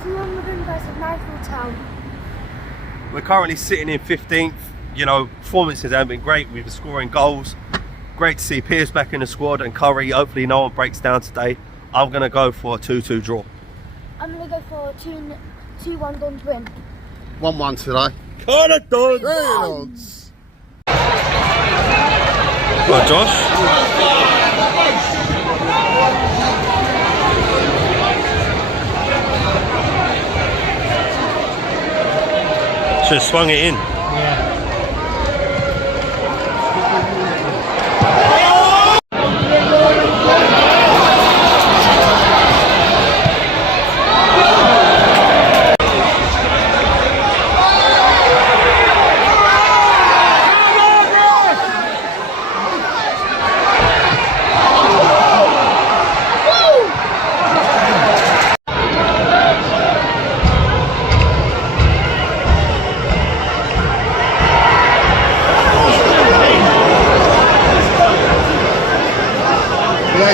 AFC Wimbledon versus Mansfield Town. We're currently sitting in 15th. You know, performances haven't been great. We've been scoring goals. Great to see Pierce back in the squad and Curry. Hopefully no one breaks down today. I'm going to go for a 2-2 draw. I'm going to go for a 2-1 Dons win. 1-1 today. Connor Dons! Reynolds! Go on, Josh. Should have swung it in.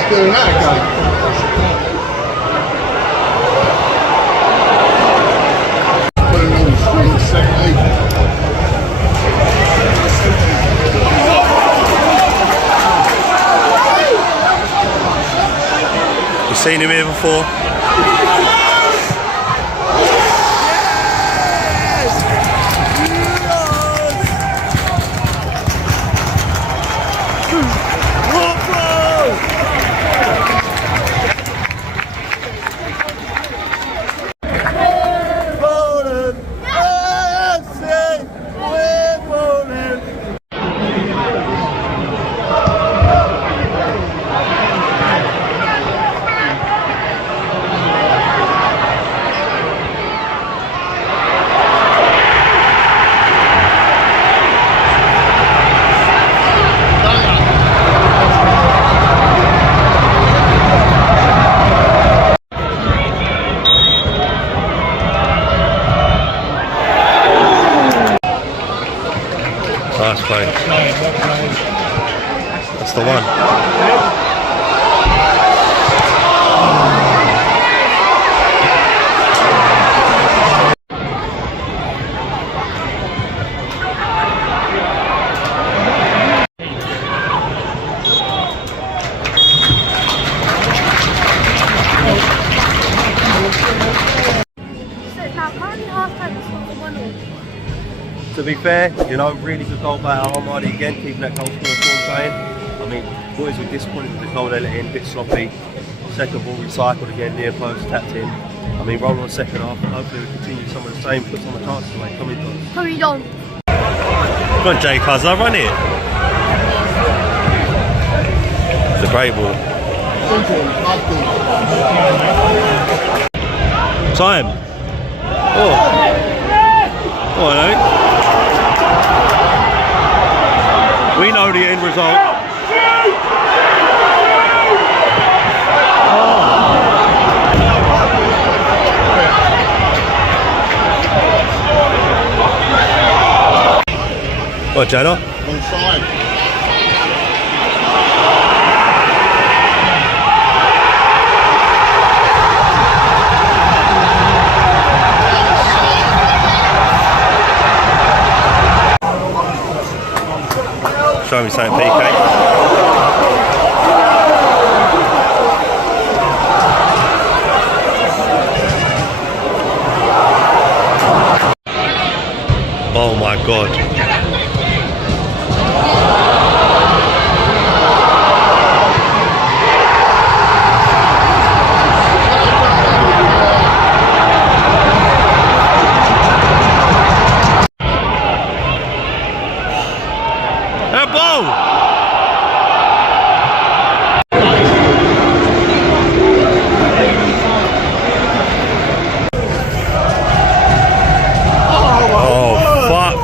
Doing that again. Put him on the screen a second. You've seen him here before. Nice play. That's the one. To be fair, you know, really good goal by Armadi again, keeping that goal scoring form going. I mean, boys were disappointed with the goal they let in, a bit sloppy. Second ball recycled again, near post, tapped in. I mean, rolling on second half, and hopefully we continue some of the same, put some of the chances away. Come in, Don. Come in, Don. Come on, Jay Cuz, I'll run it. It's a great ball. Time. Oh. Oh, I know. We know the end result. What, Jenna? Onside. Show me something, PK. Oh my God.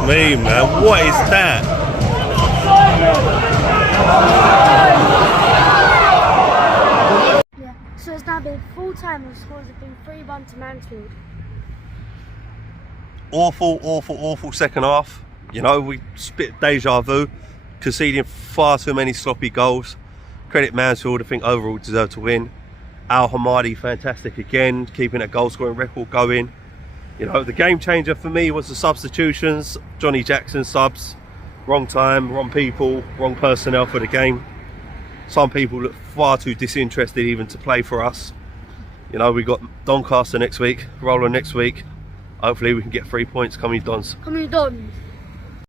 Me, man, what is that? Yeah, so it's now been full time and the scores have been 3-1 to Mansfield. Awful second half. You know, we spit deja vu, conceding far too many sloppy goals. Credit Mansfield, I think overall deserved to win. Al Hamadi, fantastic again, keeping that goal scoring record going. You know, the game changer for me was the substitutions. Johnny Jackson subs, wrong time, wrong people, wrong personnel for the game. Some people look far too disinterested even to play for us. You know, we got Doncaster next week, Roller next week. Hopefully we can get 3 points. Coming Dons. Come on, Don.